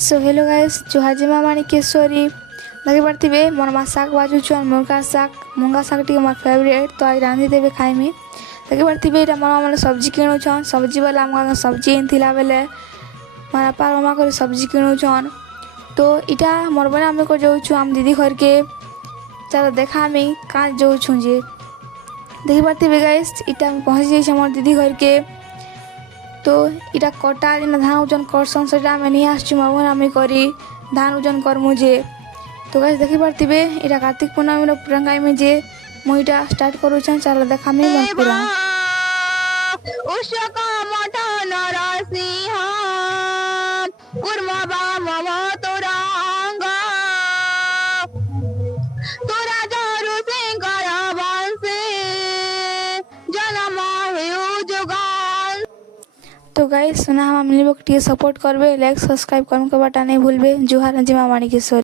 So hello guys जुहार जिमा माणिकेश्वरी लगे पार्थिबे मोर मा शाक बाजुछन मुंगा शाक टी मोर फेवरेट तो आज रांधि देबे खाइमी लगे पार्थिबे एटा मोर माने सब्जी किणुछन सब्जी वाला हमका सब्जी एनथिला बेले मारा पार मामा को सब्जी किणुछन तो इटा मोर बना हम को जाउछु हम दीदी घर के चलो देखामी का जाउछु जे देखि पार्थिबे गाइस इटा पहुंच जाइछ मोर दीदी घर के तो इटा कटा जेना धान ओजन करसन सेटा मैं नहीं आसछु मोर आमी करी धान ओजन कर मुझे तो गाइस देखि पार्थिबे इटा कार्तिक पूर्णिमा रो पुरंगाई में जे मुइटा स्टार्ट करूछन चलो देखामी मोर पूरा उषका मोठा नरसिंह कुर्मबा मम तुरांग तुरा जरु सिंकर वंशी जन्म हेउ जुगान। तो गाइस सुना हम लोग सपोर्ट करबे लाइक सब्सक्राइब करने के बटा नहीं भूलबे जुहार जिमा माणिकेश्वरी।